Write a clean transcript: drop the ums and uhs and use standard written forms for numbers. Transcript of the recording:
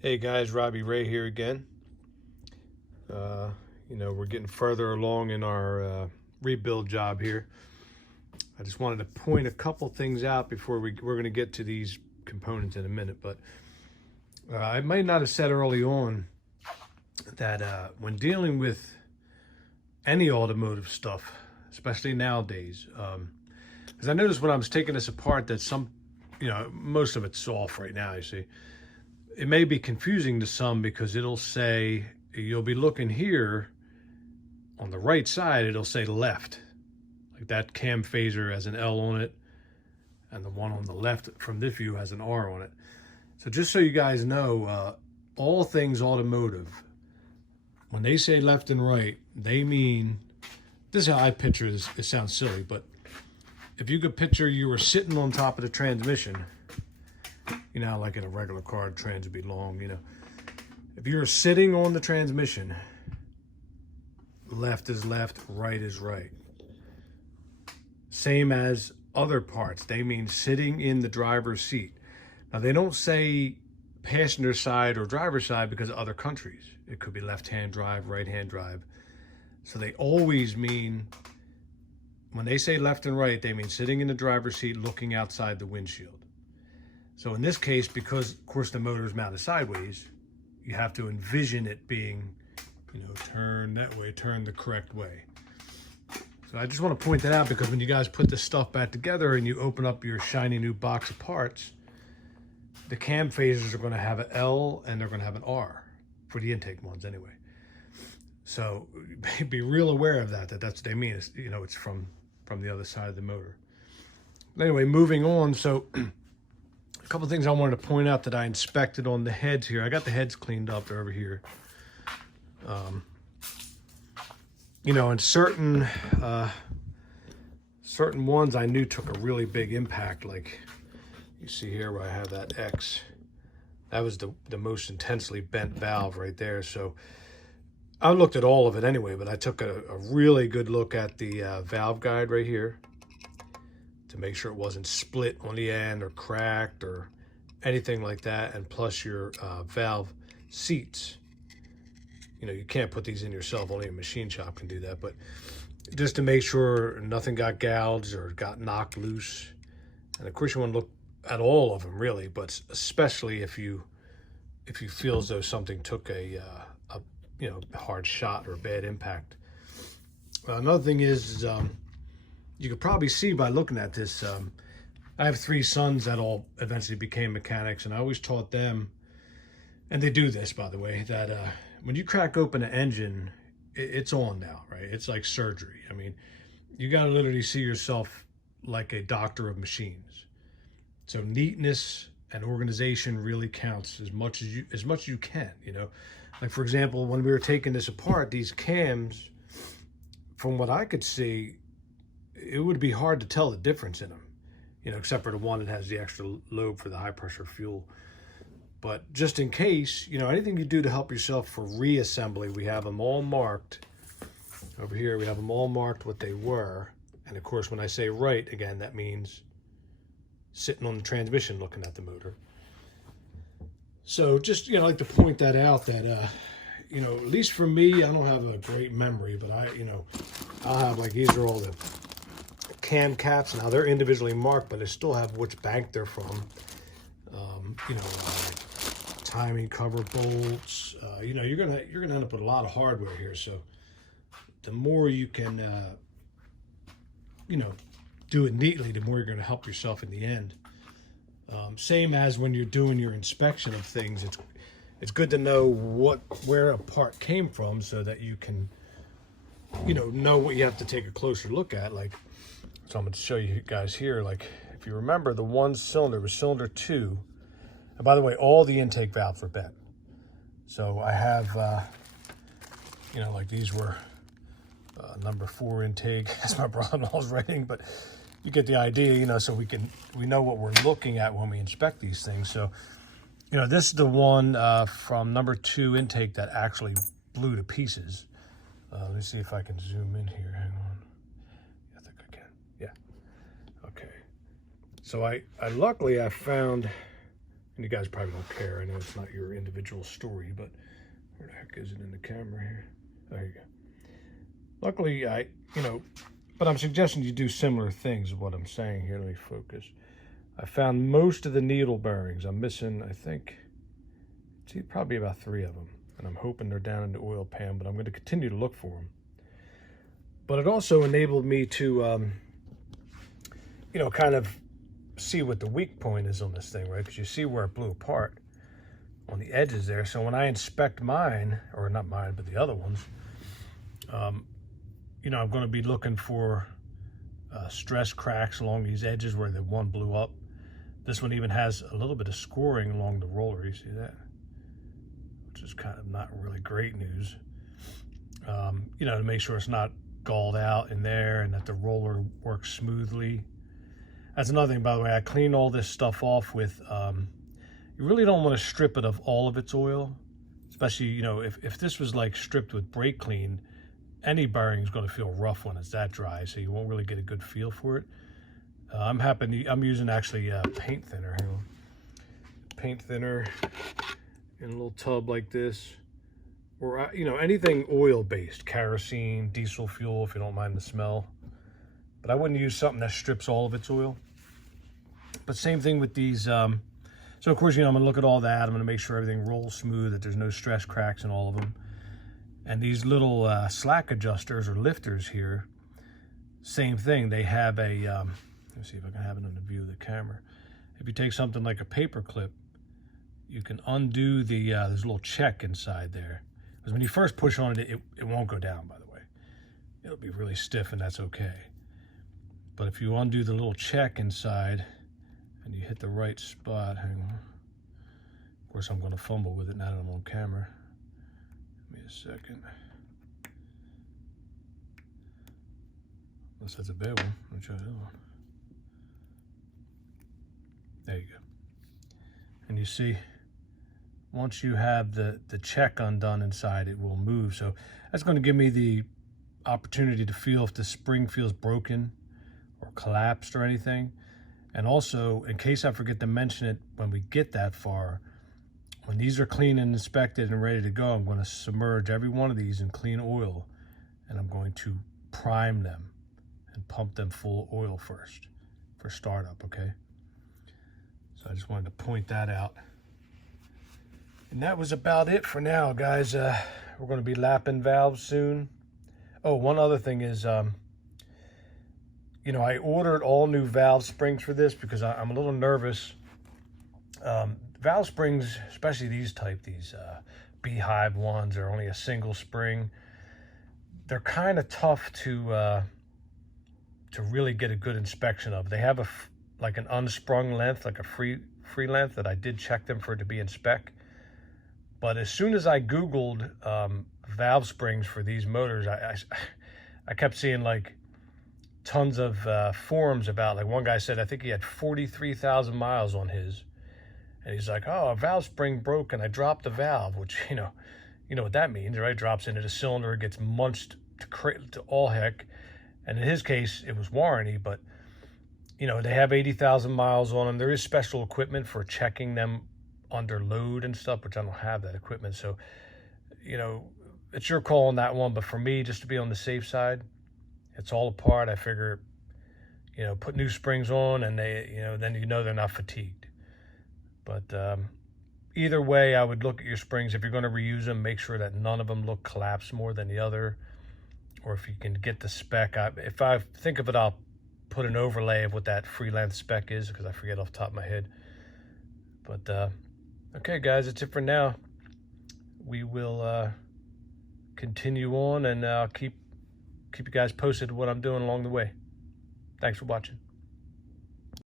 Hey guys, Robbie Ray here again. We're getting further along in our rebuild job here. I just wanted to point a couple things out before we're going to get to these components in a minute. But I might not have said early on that when dealing with any automotive stuff, especially nowadays, because I noticed when I was taking this apart that most of it's off right now, you see. It may be confusing to some because it'll say, you'll be looking here on the right side, it'll say left. Like that cam phaser has an L on it, and the one on the left from this view has an R on it. So just so you guys know, all things automotive, when they say left and right, they mean, this is how I picture this. It sounds silly, but if you could picture you were sitting on top of the transmission, like in a regular car, trans would be long, If you're sitting on the transmission, left is left, right is right. Same as other parts. They mean sitting in the driver's seat. Now, they don't say passenger side or driver's side because of other countries. It could be left-hand drive, right-hand drive. So they always mean, when they say left and right, they mean sitting in the driver's seat looking outside the windshield. So in this case, because of course the motor is mounted sideways, you have to envision it being, turn that way, turn the correct way. So I just want to point that out because when you guys put this stuff back together and you open up your shiny new box of parts, the cam phasers are going to have an L and they're going to have an R for the intake ones anyway. So be real aware of that that's what they mean. It's, it's from the other side of the motor. But anyway, moving on. So a couple of things I wanted to point out that I inspected on the heads here. I got the heads cleaned up over here. And certain ones I knew took a really big impact. Like you see here where I have that X. That was the most intensely bent valve right there. So I looked at all of it anyway, but I took a really good look at the valve guide right here to make sure it wasn't split on the end or cracked or anything like that. And plus your valve seats. You can't put these in yourself, only a machine shop can do that, but just to make sure nothing got gouged or got knocked loose. And of course you want to look at all of them really, but especially if you feel as though something took a hard shot or a bad impact. Another thing is, you could probably see by looking at this, I have 3 sons that all eventually became mechanics, and I always taught them, and they do this by the way, that when you crack open an engine, it's on now, right? It's like surgery. I mean, you got to literally see yourself like a doctor of machines. So neatness and organization really counts as much as you can, Like for example, when we were taking this apart, these cams, from what I could see, it would be hard to tell the difference in them, except for the one that has the extra lobe for the high pressure fuel. But just in case, anything you do to help yourself for reassembly, we have them all marked. Over here, we have them all marked what they were. And of course, when I say right, again, that means sitting on the transmission looking at the motor. So just, I like to point that out that, at least for me, I don't have a great memory, but I'll have like, these are all the cam caps. Now they're individually marked, but I still have which bank they're from. Timing cover bolts. You're gonna end up with a lot of hardware here. So the more you can, do it neatly, the more you're going to help yourself in the end. Same as when you're doing your inspection of things, it's good to know where a part came from so that you can, know what you have to take a closer look at. Like, so I'm going to show you guys here. Like, if you remember, the one cylinder was cylinder 2. And by the way, all the intake valves were bent. So I have, like these were number 4 intake, as my brother-in-law's writing, but you get the idea, so we know what we're looking at when we inspect these things. So, this is the one from number 2 intake that actually blew to pieces. Let me see if I can zoom in here. Hang on. I think I can. Yeah. Okay. So I luckily I found, And you guys probably don't care. I know it's not your individual story, but where the heck is it in the camera here? There you go. Luckily, but I'm suggesting you do similar things, is what I'm saying here. Let me focus. I found most of the needle bearings. I'm missing, I think, probably about 3 of them. And I'm hoping they're down in the oil pan, but I'm going to continue to look for them. But it also enabled me to, kind of see what the weak point is on this thing, right? Because you see where it blew apart on the edges there. So when I inspect mine, or not mine, but the other ones, I'm going to be looking for stress cracks along these edges where the one blew up. This one even has a little bit of scoring along the roller. You see that? Which is kind of not really great news. To make sure it's not galled out in there and that the roller works smoothly. That's another thing, by the way. I clean all this stuff off with, you really don't want to strip it of all of its oil, especially, if this was like stripped with brake clean, any bearing is going to feel rough when it's that dry, so you won't really get a good feel for it. I'm using actually paint thinner. Hang on. Paint thinner in a little tub like this, or anything oil-based, kerosene, diesel fuel, if you don't mind the smell. But I wouldn't use something that strips all of its oil. But same thing with these. So of course, I'm going to look at all that. I'm going to make sure everything rolls smooth, that there's no stress cracks in all of them. And these little slack adjusters or lifters here, same thing. They have a, let me see if I can have it in the view of the camera. If you take something like a paper clip, you can undo the, there's a little check inside there. Because when you first push on it, it won't go down, by the way. It'll be really stiff, and that's okay. But if you undo the little check inside and you hit the right spot, hang on. Of course, I'm going to fumble with it now that I'm on camera. Give me a second. Unless that's a bad one. Let me try that one. There you go. And you see, once you have the check undone inside, it will move. So that's going to give me the opportunity to feel if the spring feels broken or collapsed or anything. And also, in case I forget to mention it when we get that far, when these are clean and inspected and ready to go, I'm going to submerge every one of these in clean oil, and I'm going to prime them and pump them full of oil first for startup, okay? So I just wanted to point that out. And that was about it for now, guys. We're going to be lapping valves soon. Oh, one other thing is, I ordered all new valve springs for this because I'm a little nervous. Valve springs, especially these beehive ones, are only a single spring. They're kind of tough to really get a good inspection of. They have like an unsprung length, like a free length that I did check them for it to be in spec. But as soon as I Googled valve springs for these motors, I kept seeing like tons of forums about, like one guy said, I think he had 43,000 miles on his. And he's like, oh, a valve spring broke and I dropped the valve, which, you know what that means, right? Drops into the cylinder, it gets munched to all heck. And in his case, it was warranty, but, they have 80,000 miles on them. There is special equipment for checking them under load and stuff, which I don't have that equipment. So, it's your call on that one. But for me, just to be on the safe side, it's all apart. I figure, put new springs on and they, then they're not fatigued. But either way, I would look at your springs. If you're going to reuse them, make sure that none of them look collapsed more than the other. Or if you can get the spec, if I think of it, I'll put an overlay of what that free length spec is, because I forget off the top of my head. But okay, guys, that's it for now. We will continue on, and I'll keep you guys posted what I'm doing along the way. Thanks for watching.